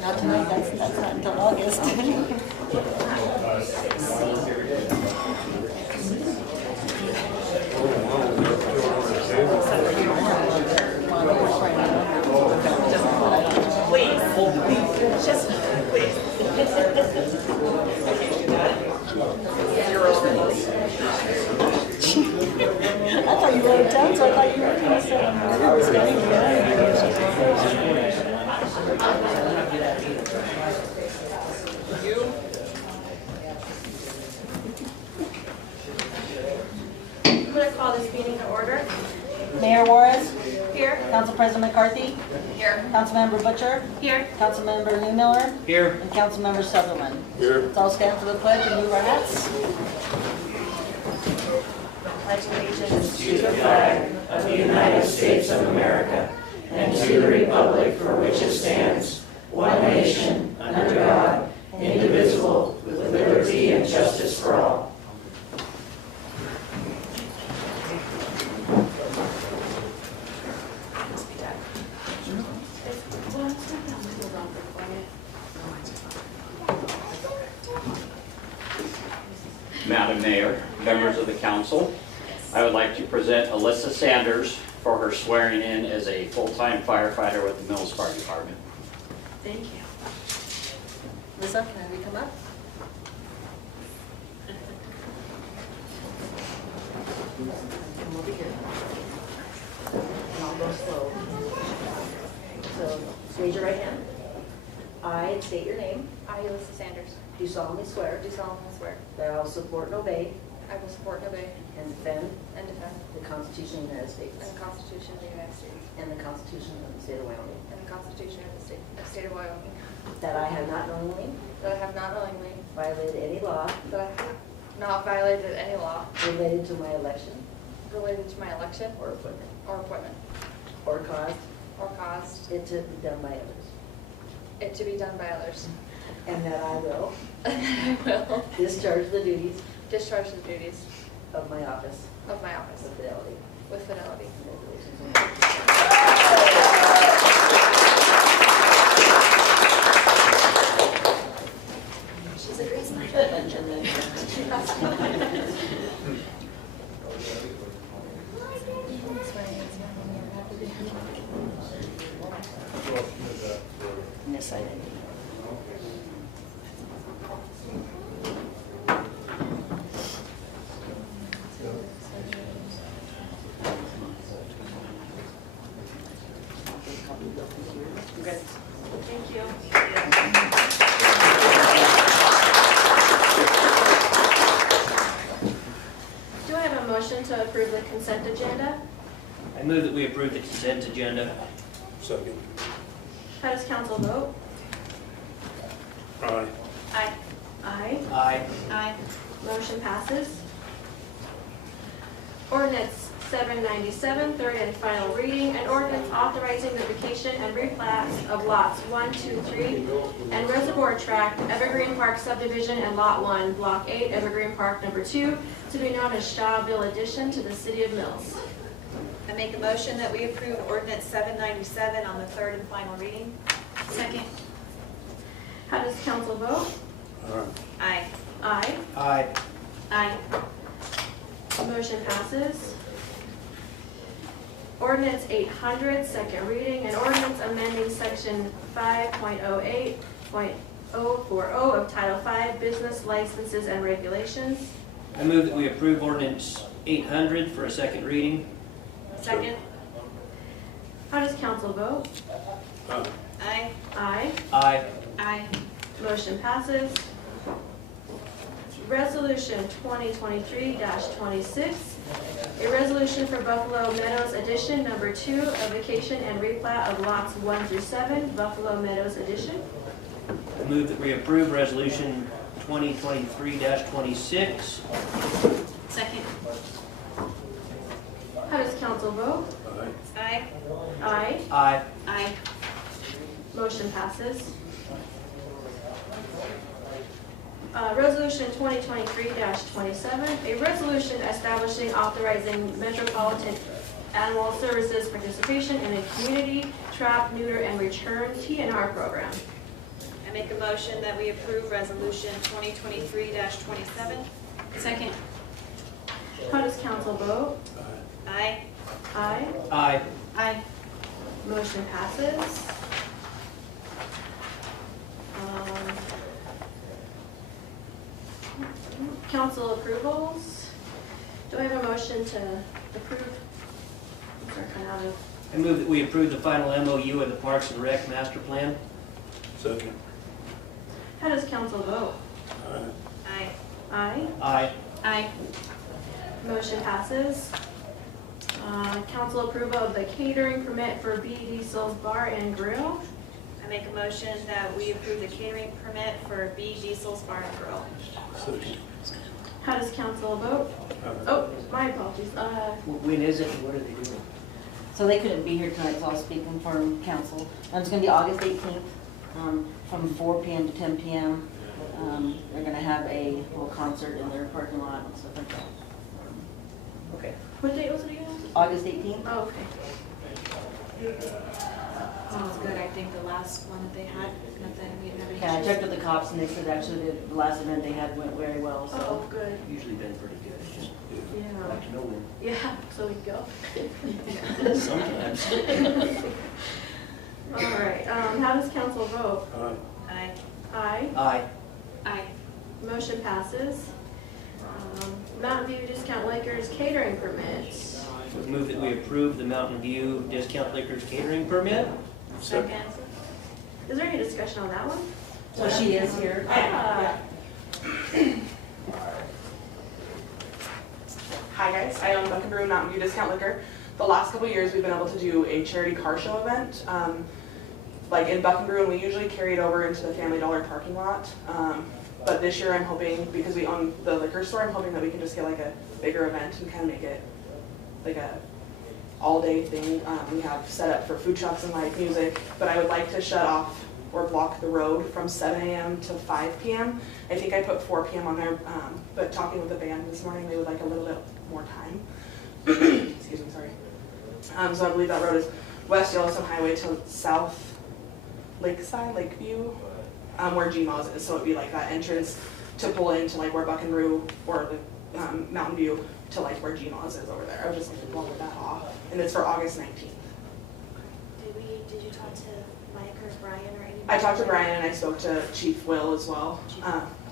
Not tonight, that's not until August. Please, just please. I thought you wrote it down, so I thought you were going to say, I was standing I'm going to call this meeting to order. Mayor Juarez, Here. Council President McCarthy, Here. Councilmember Butcher, Here. Councilmember Newmiller, Here. and Councilmember Sutherland. Here. Let's all stand for the pledge and move our hats. Pledge allegiance To the flag of the United States of America and to the republic for which it stands, one nation, under God, indivisible, with liberty and justice for all. Madam Mayor, members of the council, I would like to present Alyssa Sanders for her swearing in as a full-time firefighter with the Mills Fire Department. Thank you. Lisa, can we come up? Come over here. And I'll go slow. So, raise your right hand. I state your name. I, Alyssa Sanders, Do solemnly swear do solemnly swear that I will support and obey I will support and obey and defend and defend the Constitution of the United States the Constitution of the United States and the Constitution of the State of Wyoming. and the Constitution of the State of Wyoming, That I have not knowingly that I have not knowingly, violated any law that I have not violated any law related to my election related to my election or appointment, or appointment, or caused or caused it to be done by others. it to be done by others. And that I will And I will discharge the duties discharge the duties of my office of my office with fidelity. with fidelity. Congratulations. She's a great Yes, I did. Congrats. Thank you. Do I have a motion to approve the consent agenda? I move that we approve the consent agenda. Second. How does council vote? Aye. Aye. Aye. Aye. Aye. Motion passes. Ordinance 797, third and final reading, an ordinance authorizing the vacation and replats of lots 1, 2, 3, and Reservoir Tract, Evergreen Park subdivision, and Lot 1, Block 8, Evergreen Park Number 2, to be known as Shawville Addition to the City of Mills. I make a motion that we approve ordinance 797 on the third and final reading. Second. How does council vote? Aye. Aye. Aye. Aye. Motion passes. Ordinance 800, second reading, an ordinance amending section 5.08.040 of Title V, Business Licenses and Regulations. I move that we approve ordinance 800 for a second reading. Second. How does council vote? Aye. Aye. Aye. Aye. Motion passes. Resolution 2023-26, a resolution for Buffalo Meadows Edition Number 2, a vacation and replat of lots 1 through 7, Buffalo Meadows Edition. I move that we approve resolution 2023-26. Second. How does council vote? Aye. Aye. Aye. Aye. Motion passes. Resolution 2023-27, a resolution establishing authorizing Metropolitan Animal Services participation in a community trap, neuter, and return TNR program. I make a motion that we approve resolution 2023-27. Second. How does council vote? Aye. Aye. Aye. Aye. Motion passes. Council approvals. Do I have a motion to approve? I'm sorry, kind of out of. I move that we approve the final MOU of the Parks and Rec Master Plan. Second. How does council vote? Aye. Aye. Aye. Aye. Motion passes. Council approval of the catering permit for B Diesel's Bar and Grill. I make a motion that we approve the catering permit for B Diesel's Bar and Grill. Second. How does council vote? Oh, my apologies. When is it and what are they doing? So they couldn't be here tonight, so I'll speak for council. It's gonna be August 18th, from 4 PM to 10 PM. They're gonna have a little concert in their parking lot and stuff like that. Okay. What date was it again? August 18th? Oh, okay. Sounds good. I think the last one that they had, nothing, we didn't have any Yeah, I issues. checked with the cops and they said actually the last event they had went very well, Oh, so. good. Usually been pretty good. It's just Yeah. like to know when. Yeah, so we go. Sometimes. All right, how does council vote? Aye. Aye. Aye. Aye. Motion passes. Mountain View Discount Liquors catering permits. We move that we approve the Mountain View Discount Liquors catering permit. Second. Is there any discussion on that one? So she is here. Ah, Hi guys, I own Buck & Brew Mountain View Discount Liquor. The last couple of years, we've been able to do a charity car show event, like in Buck & Brew, and we usually carry it over into the Family Dollar parking lot. But this year I'm hoping, because we own the liquor store, I'm hoping that we can just get like a bigger event and kind of make it like a all-day thing. We have set up for food trucks and live music, but I would like to shut off or block the road from 7 a.m. to 5 p.m. I think I put 4 p.m. on there, but talking with the band this morning, they would like a little bit more time. Excuse me, sorry. So I believe that road is West Yellowstone Highway to South Lakeside, Lakeview, where GMO's is. So it'd be like that entrance to pull into like where Buck & Brew or the Mountain View to like where GMO's is over there. I would just like to block that off. And it's for August 19th. Did you talk to Mike or Brian or anybody? I talked to Brian and I spoke to Chief Will as well.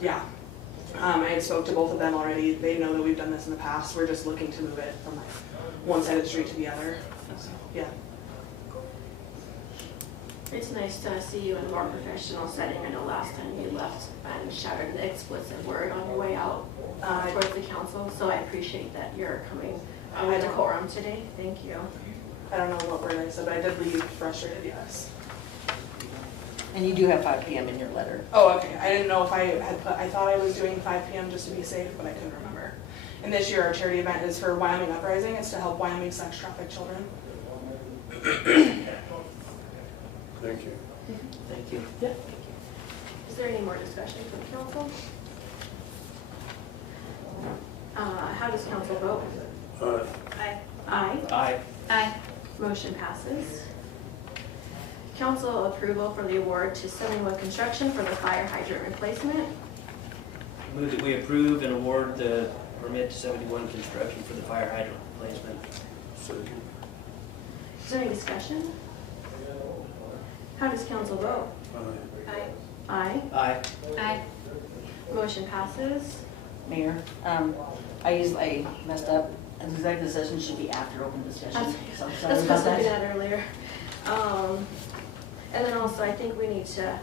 Yeah. I had spoke to both of them already. They know that we've done this in the past. We're just looking to move it from like one side of the street to the other. So, yeah. it's nice to see you in a more professional setting. I know last time you left and shouted an explicit word on your way out towards the council, so I appreciate that you're coming with decorum today. Thank you. I don't know what word I said, but I did leave frustrated, yes. And you do have 5 PM in your letter. Oh, okay. I didn't know if I had put, I thought I was doing 5 p.m. just to be safe, but I couldn't remember. And this year our charity event is for Wyoming Uprising. It's to help Wyoming sex trafficked children. Thank you. Thank you. Is there any more discussion from council? How does council vote? Aye. Aye. Aye. Aye. Motion passes. Council approval for the award to Sunningwood Construction for the fire hydrant replacement. Move that we approve and award the permit 71 construction for the fire hydrant replacement. Second. Is there any discussion? How does council vote? Aye. Aye. Aye. Aye. Aye. Motion passes. Mayor, I messed up. An executive session should be after open discussion. So I'm sorry That's about what I was looking that. at earlier. And then also, I think we need to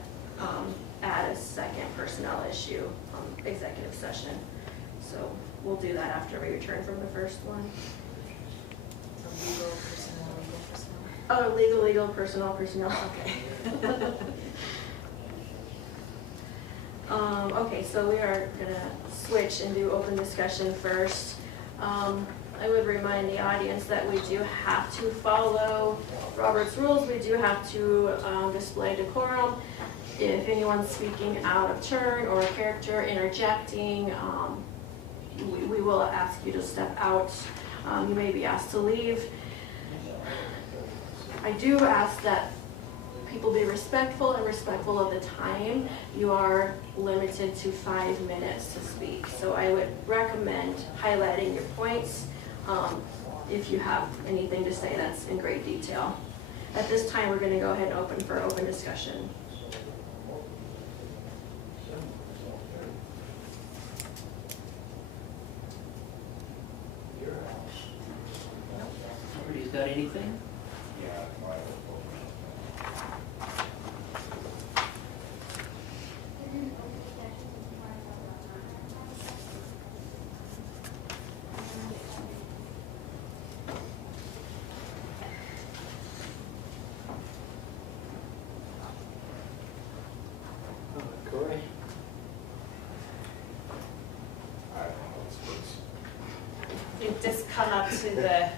add a second personnel issue, executive session. So we'll do that after we return from the first one. Oh, legal, personnel. Okay. Okay, so we are gonna switch and do open discussion first. I would remind the audience that we do have to follow Robert's rules. We do have to display decorum. If anyone's speaking out of turn or character interjecting, we will ask you to step out. You may be asked to leave. I do ask that people be respectful and respectful of the time. You are limited to 5 minutes to speak. So I would recommend highlighting your points if you have anything to say that's in great detail. At this time, we're going to go ahead and open for open discussion. Nobody's got anything? Corey? You just come up to the,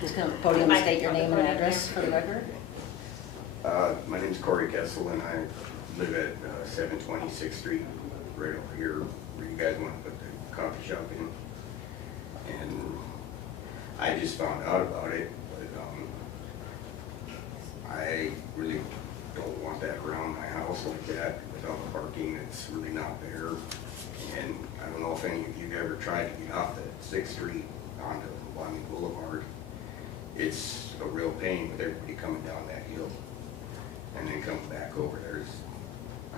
Just come to the podium and state your name and address for the record. My name's Corey Kessel, and I live at 726th Street, right over here where you guys want to put the coffee shop in. And I just found out about it, but I really don't want that around my house like that without the parking. It's really not there. And I don't know if any of you ever tried to get off the 6th Street onto Wyoming Boulevard. It's a real pain with everybody coming down that hill and then coming back over.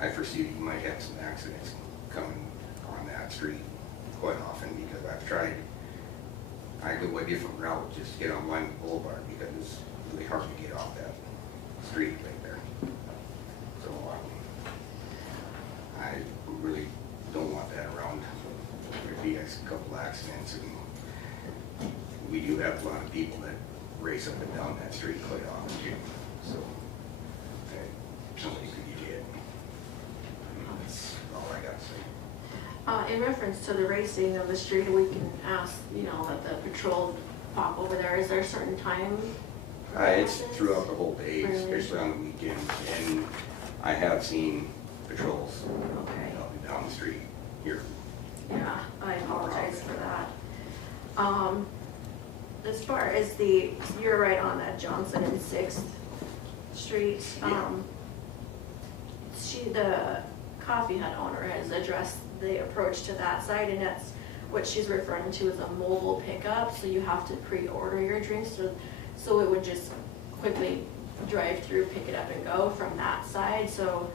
I foresee you might have some accidents coming on that street quite often because I've tried. I go a different route just to get on Wyoming Boulevard because it's really hard to get off that street right there. So I really don't want that around. There'd be a couple accidents, and we do have a lot of people that race up and down that street quite often too. So somebody could get hit. That's all I got to say. In reference to the racing of the street, we can ask, that the patrol pop over there. Is there a certain time? It's throughout the whole day, especially on the weekends, and I have seen patrols Okay. up and down the street here. Yeah, I apologize for that. As far as you're right on that Johnson and 6th Street. Yeah. The coffee hut owner has addressed the approach to that side, and that's what she's referring to as a mobile pickup. So you have to pre-order your drinks, so it would just quickly drive through, pick it up and go from that side. So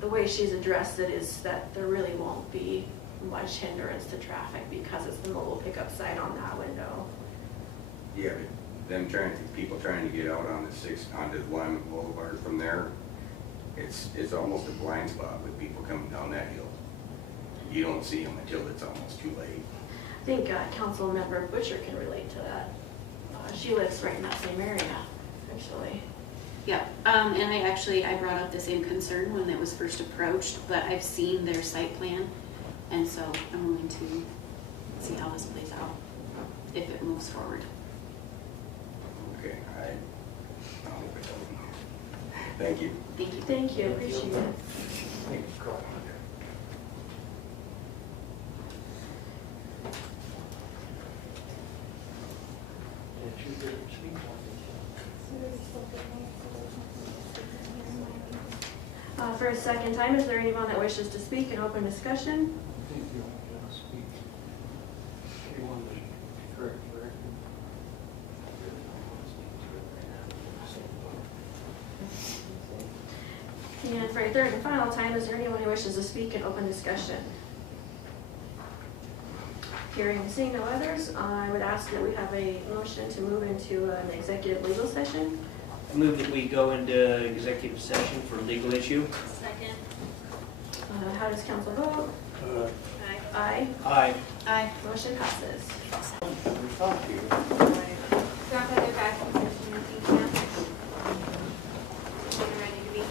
the way she's addressed it is that there really won't be much hindrance to traffic because it's the mobile pickup side on that window. Yeah, but people trying to get out on the 6th onto Wyoming Boulevard from there, it's almost a blind spot with people coming down that hill. You don't see them until it's almost too late. I think Council Member Butcher can relate to that. She lives right in that same area, actually. Yeah, and I brought up the same concern when it was first approached, but I've seen their site plan, and so I'm willing to see how this plays out, if it moves forward. Okay, I hope it doesn't. Thank you. Thank you. Thank you, appreciate it. For a second time, is there anyone that wishes to speak in open discussion? And for a third and final time, is there anyone who wishes to speak in open discussion? Hearing and seeing no others, I would ask that we have a motion to move into an executive legal session. I move that we go into executive session for legal issue. Second. How does council vote? Aye. Aye. Aye. Aye. Motion passes. Grandfather back in session, I think, yeah. When you're ready to be.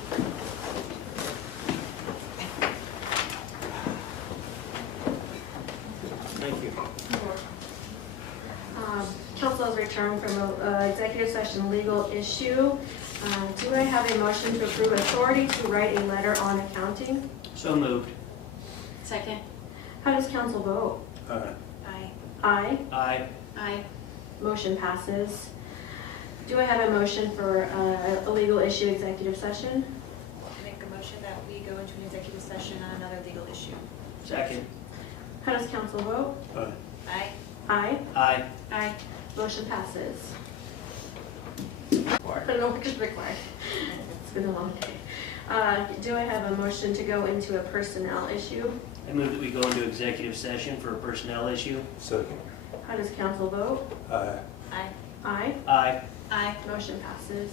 Thank you. Council has returned from an executive session legal issue. Do I have a motion to approve authority to write a letter on accounting? So moved. Second. How does council vote? Aye. Aye. Aye. Aye. Aye. Motion passes. Do I have a motion for a legal issue executive session? Make a motion that we go into an executive session on another legal issue. Second. How does council vote? Aye. Aye. Aye. Aye. Aye. Motion passes. No action required. It's been a long day. Do I have a motion to go into a personnel issue? I move that we go into executive session for a personnel issue. Second. How does council vote? Aye. Aye. Aye. Aye. Aye. Motion passes.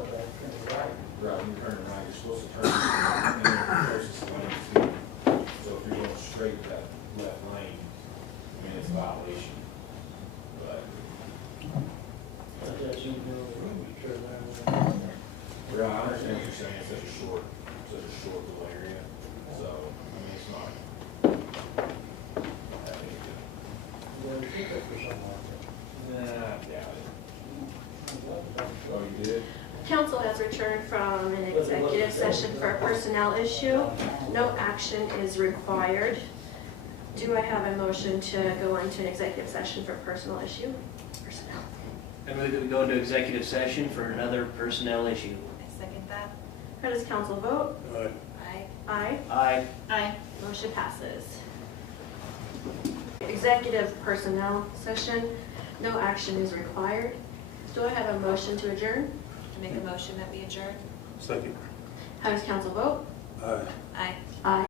Right, when you turn around, you're supposed to turn in the closest lane to, so if you're going straight to that left lane, I mean, it's a violation. But, yeah, I understand what you're saying, it's such a short little area, so, I mean, it's not that big. Nah, I doubt it. Oh, you did? Council has returned from an executive session for a personnel issue. No action is required. Do I have a motion to go into an executive session for personal issue? Personnel. I move that we go into executive session for another personnel issue. I second that. How does council vote? Aye. Aye. Aye. Aye. Aye. Motion passes. Executive personnel session. No action is required. Do I have a motion to adjourn? Make a motion that we adjourn. Second. How does council vote? Aye. Aye. Aye.